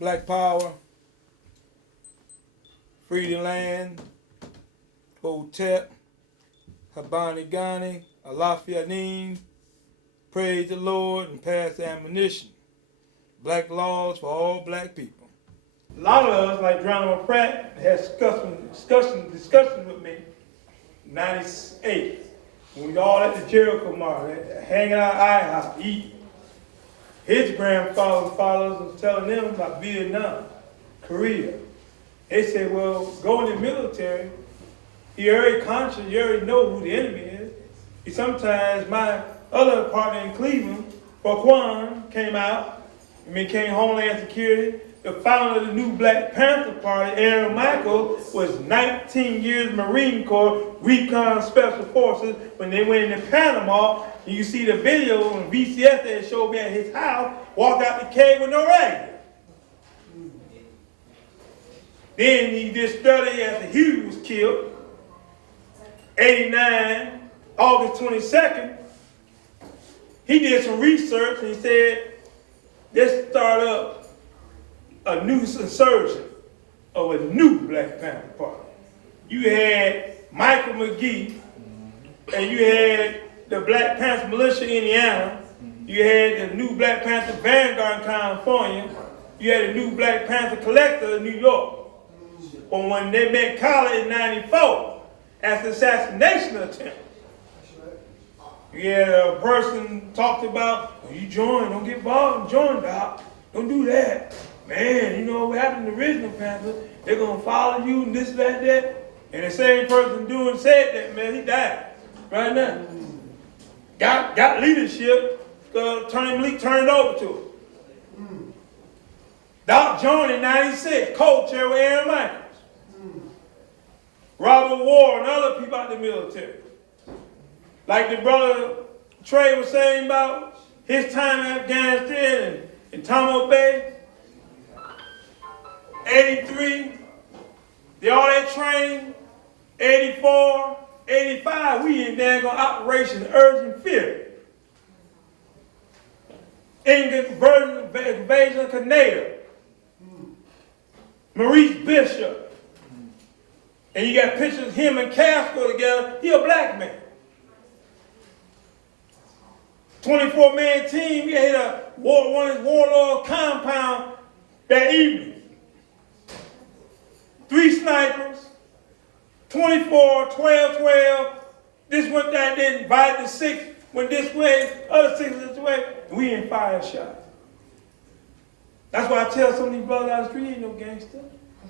Black Power, Free the Land, Hotep, Habani Ghani, Alafianin, Praise the Lord, and Pass the Ammunition. Black laws for all black people. A lot of us, like Geronimo Pratt, had discussion with me in 98. When we all at the Jericho Market, hanging out at IHOP, eating. His grandfather and fathers was telling them about Vietnam, Korea. They said, well, go in the military. You're very conscious, you already know who the enemy is. And sometimes my other partner in Cleveland, Raquan, came out and became Homeland Security. The founder of the new Black Panther Party, Aaron Michael, was 19 years Marine Corps, Recon Special Forces. When they went into Panama, you can see the video on VCS that showed me at his house, walked out the cave with no ragged. Then he did study after Hugh was killed, 89, August 22nd. He did some research and he said, let's start up a new insurgent of a new Black Panther Party. You had Michael McGee, and you had the Black Panther Militia in Indiana. You had the new Black Panther Vanguard in California. You had the new Black Panther Collector in New York. But when they met Khalid in 94, after the assassination attempt, you had a person talked about, oh, you join, don't get involved, join, Doc. Don't do that. Man, you know what happened to the original Panther? They're going to follow you and this, that. And the same person said that, man, he died right now. Got leadership, turned it over to him. Doc joined in 96, co-chair with Aaron Michaels. Robert Ward and other people out the military. Like the brother Trey was saying about his time in Afghanistan and Tomo Bay. 83, they all that trained. 84, 85, we in there going Operation Urgent Fear. Invasion of Canada. Maurice Bishop. And you got pictures of him and Castro together. He a black man. 24-man team, we hit one of his warlord compound that evening. 3 snipers, 24, 12, 12. This went down, then invited the 6, went this way, other 6 this way, and we in fire shot. That's why I tell some of these brothers out the street, ain't no gangster.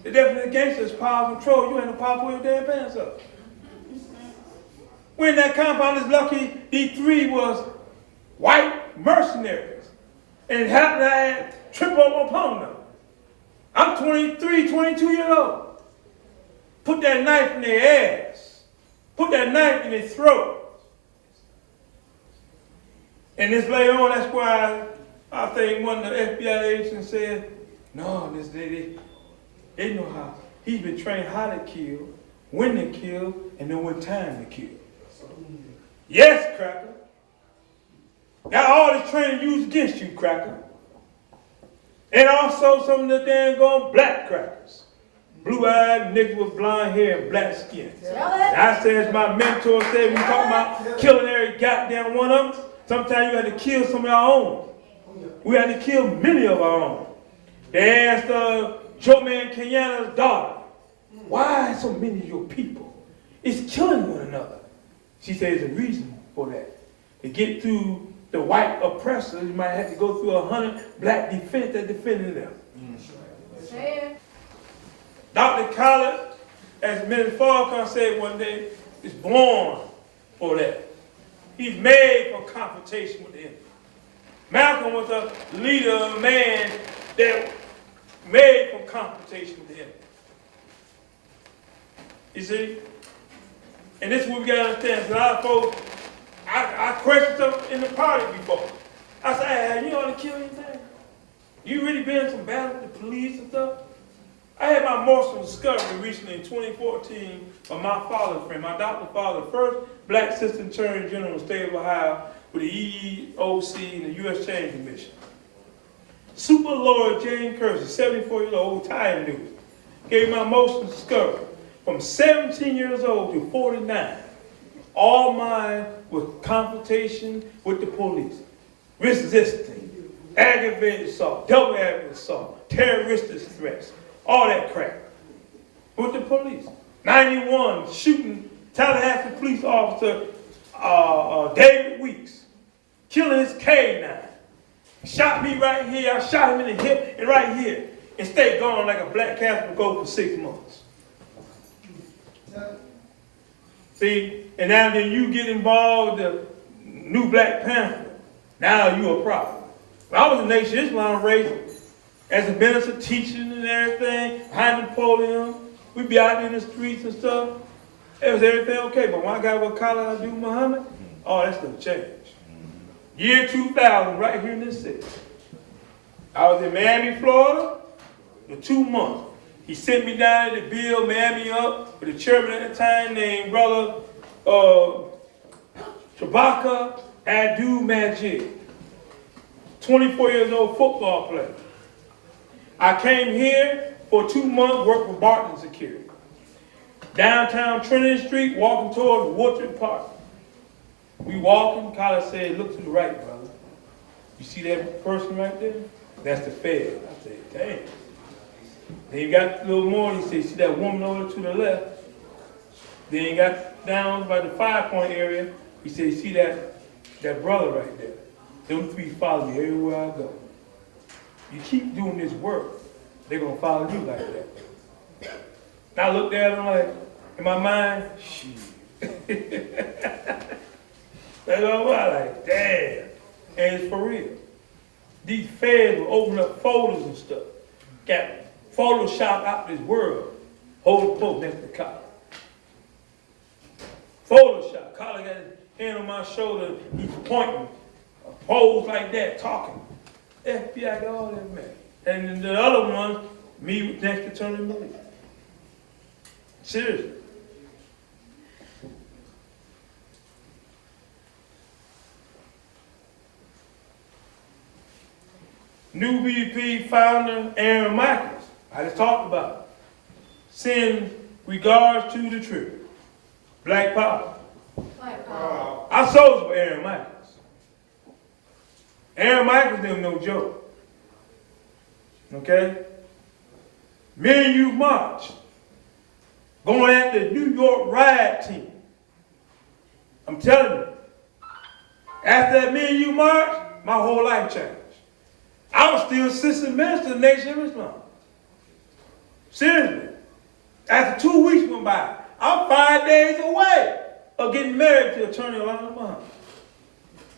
The definition of gangster is power control. You ain't no power, pull your damn pants up. When that compound is lucky, these 3 was white mercenaries. And it happened I had trip over upon them. I'm 23, 22 years old. Put that knife in their ass. Put that knife in their throat. And this later on, that's why I think one of the FBI agents said, no, this lady, they know how. He's been trained how to kill, when to kill, and know when time to kill. Yes, Cracker. Got all this training used against you, Cracker. And also some of the dang gone black crackers. Blue-eyed niggas with blonde hair and black skin. I said, as my mentor said, we talking about killing every goddamn one of them. Sometimes you had to kill some of our own. We had to kill many of our own. They asked Joe Man Kenyana's daughter, why so many of your people is killing one another? She said there's a reason for that. To get through the white oppressors, you might have to go through 100 black defenders that defended them. Dr. Khalid, as Minister Farrakhan said one day, is born for that. He's made for confrontation with the enemy. Malcolm was a leader, a man that made for confrontation with the enemy. You see? And this is what we got to understand. So a lot of folks, I questioned them in the party before. I said, hey, you want to kill anything? You really been in some battle with the police and stuff? I had my morsel discovery recently in 2014 by my father's friend, my adopted father, first black assistant attorney general in the state of Ohio with the EEOC and the U.S. Change Commission. Super Lord James Kersey, 74-year-old Italian dude, gave my most discovery. From 17 years old to 49, all mine was confrontation with the police, resisting, aggravated assault, double aggravated assault, terroristic threats, all that crap with the police. 91, shooting Tallahassee police officer David Weeks, killing his K9. Shot me right here, I shot him in the hip and right here, and stayed gone like a black cat would go for 6 months. See, and now then you get involved with the new Black Panther. Now you a problem. When I was in Nation Islam race, as a minister teaching and everything, behind Napoleon, we'd be out in the streets and stuff. It was everything okay, but when I got with Khalid Muhammad, oh, that stuff changed. Year 2000, right here in this city. I was in Miami, Florida, for 2 months. He sent me down to build Miami up with the chairman at the time named Brother Shabaka Adu Majid. 24 years old football player. I came here for 2 months, worked for Barton Security. Downtown Trinity Street, walking towards Woodford Park. We walking, Khalid said, look to the right, brother. You see that person right there? That's the Fed. I said, damn. Then you got a little more, he said, see that woman over to the left? Then you got down by the 5 Point area, he said, see that brother right there? Them 3 follow me everywhere I go. You keep doing this work, they're going to follow you like that. And I looked at him like, in my mind, shit. That's all I like, damn. And it's for real. These feds will open up folders and stuff. Got Photoshop out this world. Hold the post next to Khalid. Photoshop. Khalid got his hand on my shoulder. He's pointing. A pose like that, talking. FBI got all that, man. And then the other one, me next to Tony Malik. Seriously. New VP founder Aaron Michaels, I just talked about it. Send regards to the tribute. Black Power. Black Power. I soldier for Aaron Michaels. Aaron Michaels them no joke. Okay? Me and you march. Going at the New York riot team. I'm telling you. After that me and you march, my whole life changed. I was still assistant minister of the Nation of Islam. Seriously. After 2 weeks went by, I'm 5 days away of getting married to Attorney Alana Muhammad.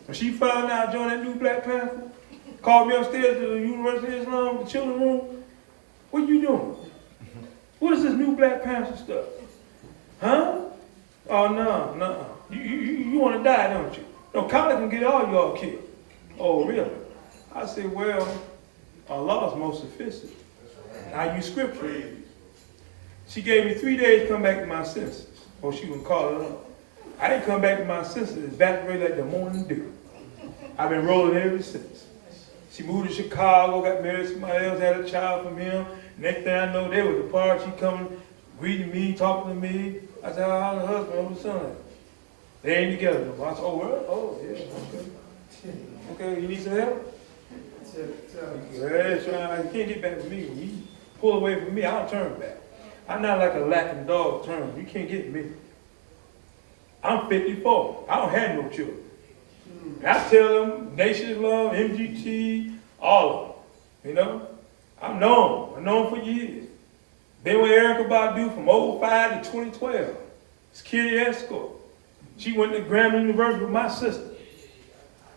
When she found out I joined that new Black Panther, called me upstairs to the University of Islam, the children's room. What are you doing? What is this new Black Panther stuff? Huh? Oh, no. You want to die, don't you? No, Khalid can get all y'all killed. Oh, really? I said, well, Allah is most sufficient. I use scripture. She gave me 3 days to come back to my senses. Or she would call it up. I didn't come back to my senses. It's evaporated like the morning dew. I've been rolling ever since. She moved to Chicago, got married to somebody else, had a child from him. Next thing I know, they were the party. She coming, greeting me, talking to me. I said, how's the husband, how's the son? They ain't together no more. I said, oh, well, oh, yeah, okay. Okay, you need some help? Yeah, you can't get back with me. When you pull away from me, I don't turn back. I'm not like a lacking dog turn. You can't get me. I'm 54. I don't have no children. And I tell them, Nation Islam, MGT, all of them. You know? I'm known for years. Been with Erica Badu from 05 to 2012. Security escort. She went to Graham University with my sister.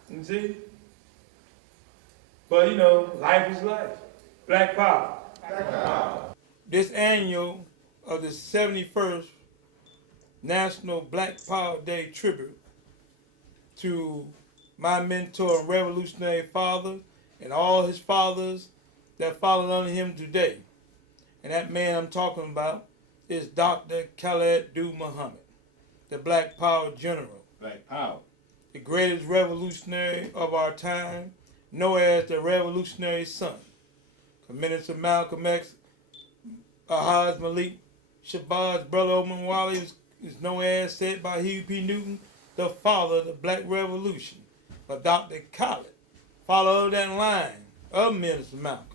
You see? But, you know, life is life. Black Power. Black Power. This annual of the 71st National Black Power Day tribute to my mentor and revolutionary father and all his fathers that followed under him today. And that man I'm talking about is Dr. Khalid Muhammad, the Black Power General. Black Power. The greatest revolutionary of our time, known as the Revolutionary Son. Minister Malcolm X, Ahaz Malik Shabazz brother Omar Wally is known as, said by Huey P. Newton, the father of the Black Revolution. But Dr. Khalid followed that line of Minister Malcolm,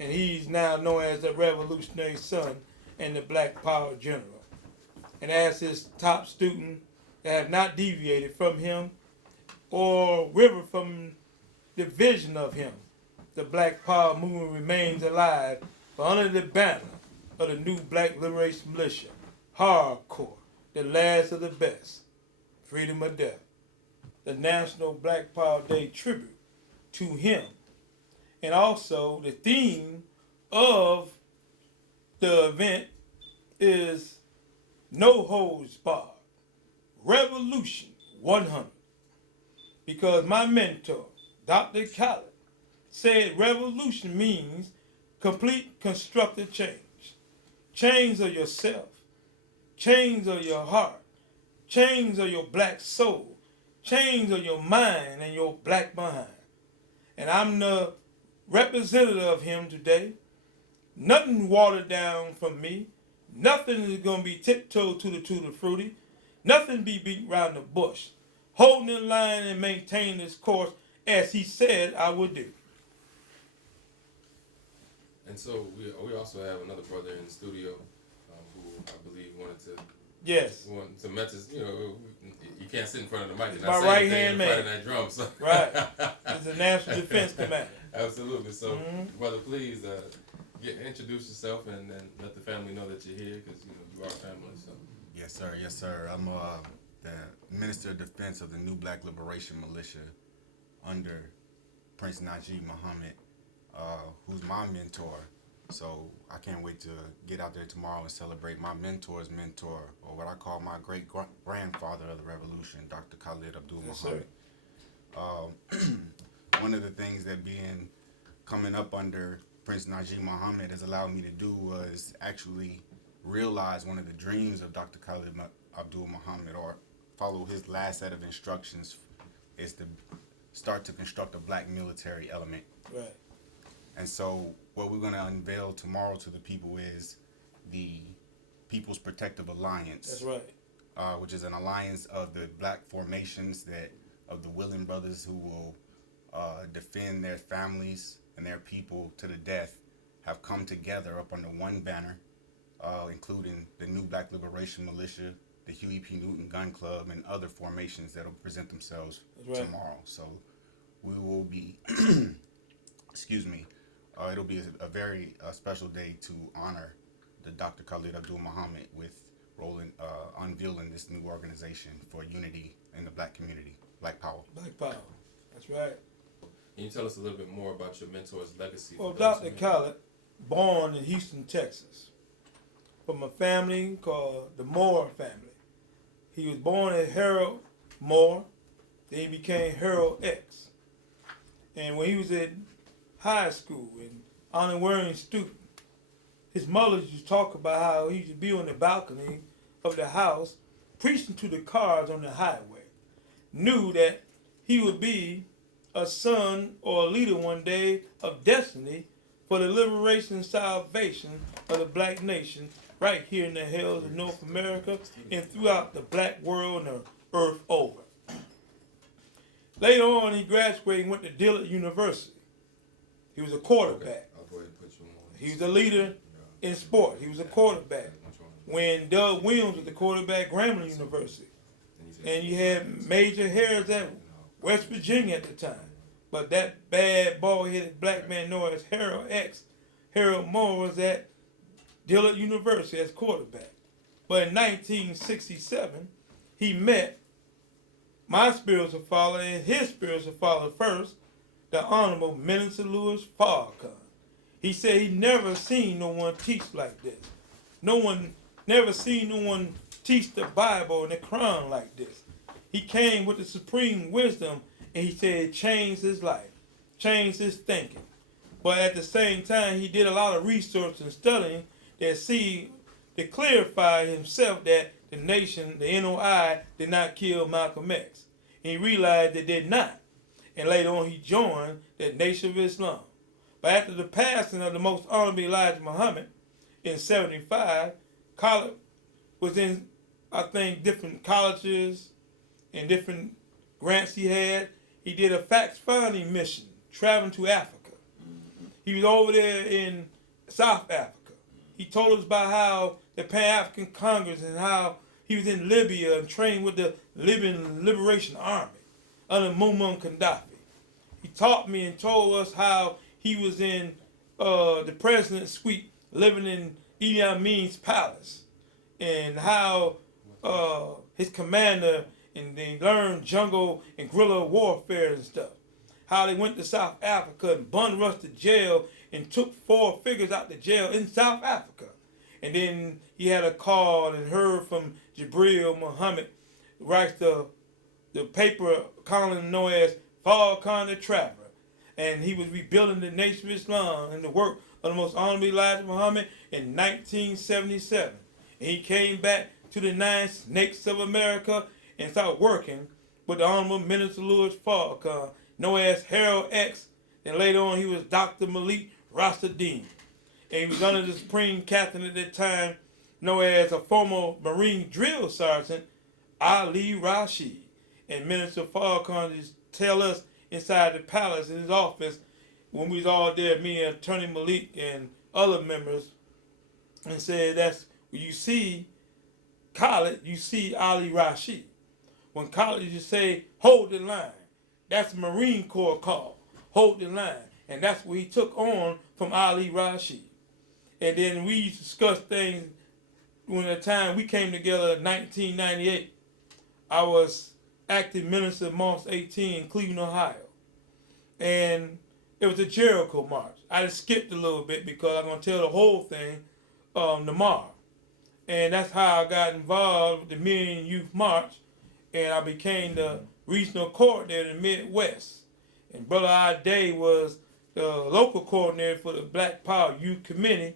and he's now known as the Revolutionary Son and the Black Power General. And as his top student that have not deviated from him or wavered from the vision of him, the Black Power movement remains alive under the banner of the new Black Liberation Militia, hardcore, the last of the best, freedom or death. The National Black Power Day tribute to him. And also the theme of the event is No Holds Barred, Revolution 100. Because my mentor, Dr. Khalid, said revolution means complete constructive change. Change of yourself, change of your heart, change of your black soul, change of your mind and your black behind. And I'm the representative of him today. Nothing watered down from me. Nothing is going to be tiptoed to the fruity. Nothing be beat around the bush. Holding in line and maintain this course as he said I would do. And so we also have another brother in the studio who I believe wanted to mention, you can't sit in front of the mic and not say anything in front of that drum. So. Right. It's the National Defense Command. Absolutely. So, brother, please introduce yourself and let the family know that you're here because you are family. So. Yes, sir. Yes, sir. I'm the Minister of Defense of the New Black Liberation Militia under Prince Najib Muhammad, who's my mentor. So I can't wait to get out there tomorrow and celebrate my mentor's mentor, or what I call my great-grandfather of the revolution, Dr. Khalid Abdul Muhammad. One of the things that coming up under Prince Najib Muhammad has allowed me to do was actually realize one of the dreams of Dr. Khalid Abdul Muhammad, or follow his last set of instructions, is to start to construct a black military element. Right. And so what we're going to unveil tomorrow to the people is the People's Protective Alliance. That's right. Which is an alliance of the black formations of the willing brothers who will defend their families and their people to the death, have come together up under one banner, including the New Black Liberation Militia, the Huey P. Newton Gun Club, and other formations that will present themselves tomorrow. So we will be, excuse me, it'll be a very special day to honor the Dr. Khalid Abdul Muhammad with unveiling this new organization for unity in the black community, Black Power. Black Power, that's right. Can you tell us a little bit more about your mentor's legacy? Well, Dr. Khalid, born in Houston, Texas, from a family called the Moore family. He was born as Harold Moore, then he became Harold X. And when he was in high school and honorary student, his mother used to talk about how he used to be on the balcony of the house preaching to the cars on the highway. Knew that he would be a son or a leader one day of destiny for the liberation and salvation of the black nation right here in the hills of North America and throughout the black world and the earth over. Later on, he graduated and went to Dillard University. He was a quarterback. Okay. I'll go ahead and put you on. He was a leader in sport. He was a quarterback. When Doug Williams was the quarterback, Grambling University. And you had Major Harris at West Virginia at the time. But that bad, bald-headed black man known as Harold X, Harold Moore, was at Dillard University as quarterback. But in 1967, he met my spiritual father and his spiritual father first, the Honorable Minister Louis Farrakhan. He said he never seen no one teach like this. Never seen no one teach the Bible and the Quran like this. He came with the supreme wisdom, and he said it changed his life, changed his thinking. But at the same time, he did a lot of research and studying to clarify himself that the nation, the NOI, did not kill Malcolm X. And he realized they did not. and later on he joined the Nation of Islam. But after the passing of the Most Honorable Elijah Muhammad in 75, Khalid was in, I think, different colleges and different grants he had. He did a fact-finding mission, traveling to Africa. He was over there in South Africa. He told us about how the Pan-African Congress and how he was in Libya and trained with the Libyan Liberation Army under Muammar Gaddafi. He taught me and told us how he was in the president's suite living in Idi Amin's palace, and how his commander, and they learned jungle and guerrilla warfare and stuff. How they went to South Africa and bun rushed the jail and took 4 figures out the jail in South Africa. And then he had a call and heard from Jibril Muhammad, writes the paper column known as Falcon the Traveler. And he was rebuilding the Nation of Islam and the work of the Most Honorable Elijah Muhammad in 1977. And he came back to the 9 Snakes of America and started working with the Honorable Minister Louis Farrakhan, known as Harold X. And later on he was Dr. Malik Rashidin. And he was under the Supreme Captain at that time, known as a former Marine Drill Sergeant, Ali Rashid. And Minister Farrakhan just tell us inside the palace in his office, when we was all there, me and Attorney Malik and other members, and said, that's when you see Khalid, you see Ali Rashid. When Khalid used to say, hold the line, that's the Marine Corps call, hold the line. And that's what he took on from Ali Rashid. And then we used to discuss things when the time we came together in 1998. I was acting minister of March 18 in Cleveland, Ohio. And it was a Jericho March. I just skipped a little bit because I'm going to tell the whole thing tomorrow. And that's how I got involved with the Million Youth March. And I became the regional coordinator in the Midwest. And Brother Ade was the local coordinator for the Black Power Youth Committee.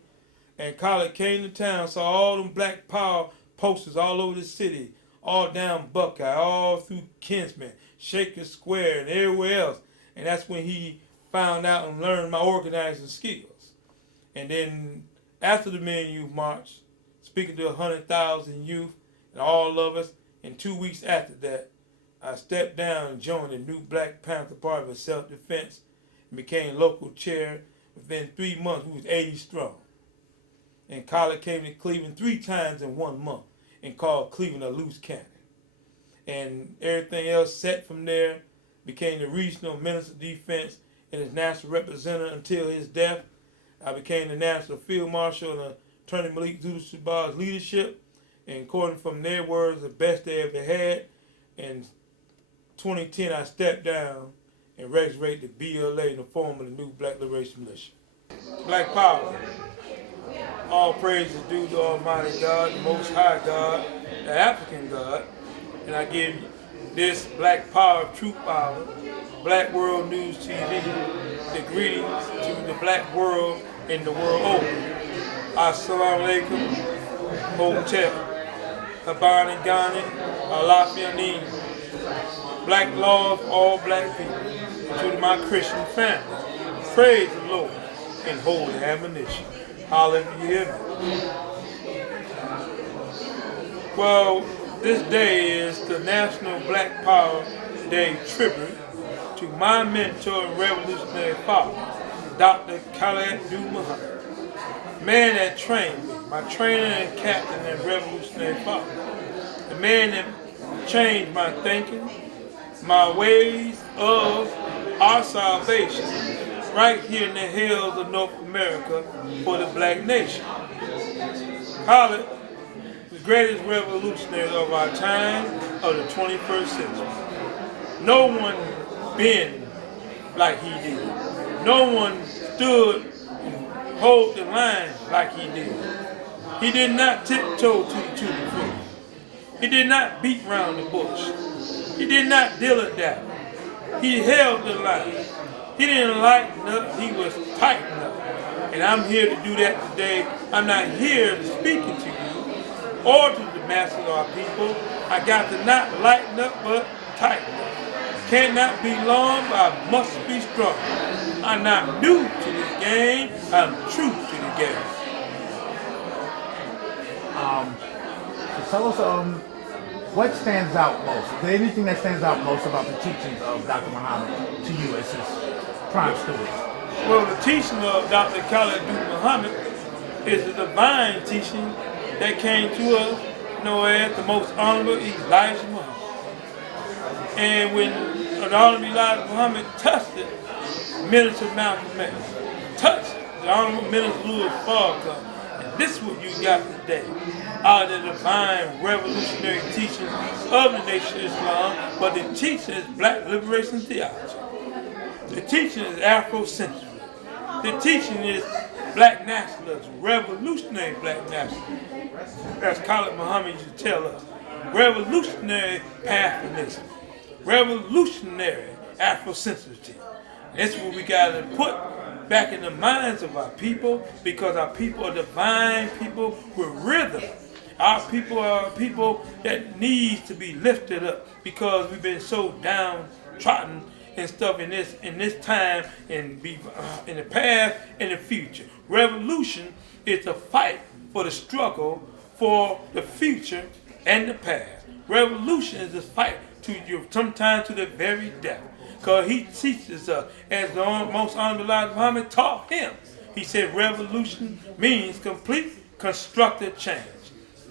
And Khalid came to town, saw all them Black Power posters all over the city, all down Buckeye, all through Kinsman, Shaker Square, and everywhere else. And that's when he found out and learned my organizing skills. And then after the Million Youth March, speaking to 100,000 youth and all of us, and 2 weeks after that, I stepped down and joined the new Black Panther Party for Self-Defense and became local chair. Within 3 months, we was 80 strong. And Khalid came to Cleveland 3 times in 1 month and called Cleveland a loose cannon. And everything else set from there, became the regional minister of defense and his national representative until his death. I became the national field marshal and Attorney Malik Zulu-Shabar's leadership. And according from their words, the best they ever had. In 2010, I stepped down and resurrected the BLA in the form of the new Black Liberation Militia. Black Power. All praise is due to Almighty God, the Most High God, the African God. And I give this Black Power of Truth Power, Black World News TV, the greetings to the black world and the world over. Assalamu alaikum, Hotep, Habani Ghani, Alafia Ning. Black law for all black people, including my Christian family. Praise the Lord in holy admonition. Hallelujah. Well, this day is the National Black Power Day tribute to my mentor and revolutionary father, Dr. Khalid Muhammad. Man that trained me, my trainer and captain and revolutionary father. The man that changed my thinking, my ways of our salvation, right here in the hills of North America for the black nation. Khalid, the greatest revolutionary of our time, of the 21st century. No one been like he did. No one stood and hold the line like he did. He did not tiptoe to the truth. He did not beat around the bush. He did not dilly-dally. He held the line. He didn't lighten up, he was tighten up. And I'm here to do that today. I'm not here to speaking to you or to the masses of our people. I got to not lighten up, but tighten up. Cannot be long, but I must be strong. I'm not new to this game. I'm true to the game. So tell us, what stands out most? Is there anything that stands out most about the teachings of Dr. Muhammad to you as his prime student? Well, the teaching of Dr. Khalid Muhammad is a divine teaching that came to us, as the most honorable Elijah Muhammad. And when the honorable Elijah Muhammad touched it, Minister Malcolm X touched the honorable Minister Louis Farrakhan. And this is what you got today, out of the divine revolutionary teaching of the Nation of Islam, but the teaching is black liberation theology. The teaching is Afrocentric. The teaching is black nationalism, revolutionary black nationalism. As Khalid Muhammad used to tell us, revolutionary Pan-Africanism, revolutionary Afrocentricity. That's what we got to put back in the minds of our people, because our people are divine people with rhythm. Our people are people that needs to be lifted up, because we've been so downtrodden and stuff in this time, and be in the past and the future. Revolution is a fight for the struggle for the future and the past. Revolution is a fight to you, sometimes to the very death. Because he teaches us, as the most honorable Elijah Muhammad taught him. He said revolution means complete constructive change.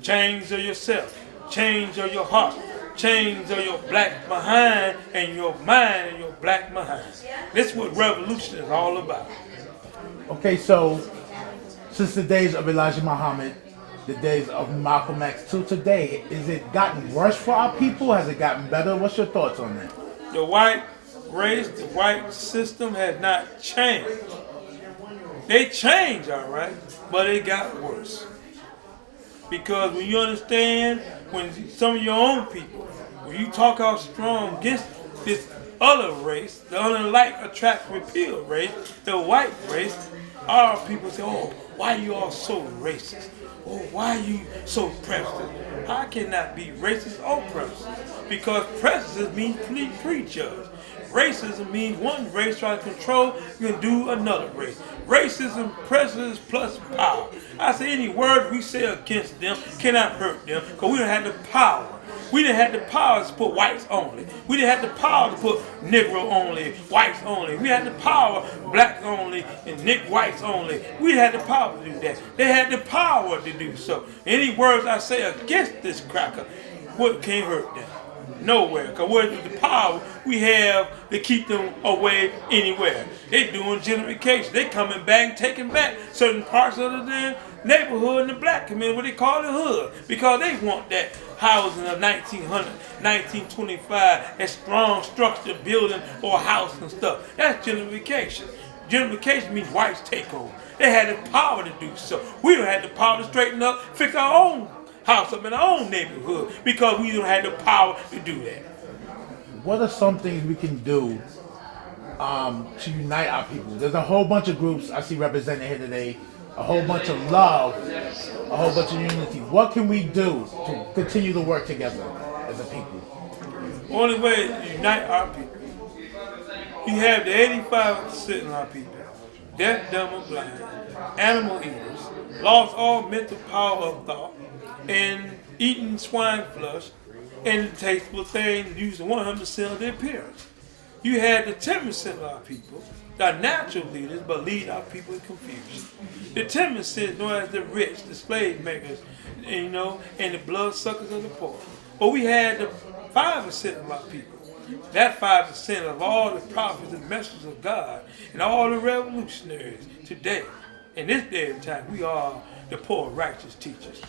Change of yourself, change of your heart, change of your black behind and your mind and your black behind. This is what revolution is all about. Okay, so since the days of Elijah Muhammad, the days of Malcolm X to today, is it gotten worse for our people? Has it gotten better? What's your thoughts on that? The white race, the white system has not changed. They changed, all right, but it got worse. Because when you understand, when some of your own people, when you talk out strong against this other race, the unlike, attract, repel race, the white race, our people say, oh, why you all so racist? Oh, why you so prejudiced? I cannot be racist or prejudiced, because prejudice means prejudge. Racism means one race trying to control, you can do another race. Racism, prejudice plus power. I say any word we say against them cannot hurt them, because we don't have the power. We didn't have the power to put whites only. We didn't have the power to put Negro only, whites only. We had the power, black only, and whites only. We had the power to do that. They had the power to do so. Any words I say against this cracker, what can't hurt them? Nowhere. Because where's the power we have to keep them away anywhere? They doing gentrification. They coming back and taking back certain parts of the damn neighborhood in the black community, what they call the hood, because they want that housing of 1900, 1925, that strong structure building or house and stuff. That's gentrification. Gentrification means whites take over. They had the power to do so. We don't have the power to straighten up, fix our own house up in our own neighborhood, because we don't have the power to do that. What are some things we can do to unite our people? There's a whole bunch of groups I see represented here today, a whole bunch of love, a whole bunch of unity. What can we do to continue to work together as a people? The only way to unite our people, you have the 85% of our people, deaf, dumb, and blind, animal eaters, lost all mental power of thought, and eating swine flesh and tasteful things, using 100% of their appearance. You had the 10% of our people, the natural leaders, but lead our people in confusion. The 10% known as the rich, the slave makers, and the bloodsuckers of the poor. But we had the 5% of our people. That 5% of all the prophets and messengers of God and all the revolutionaries today, in this day and time, we are the poor righteous teachers.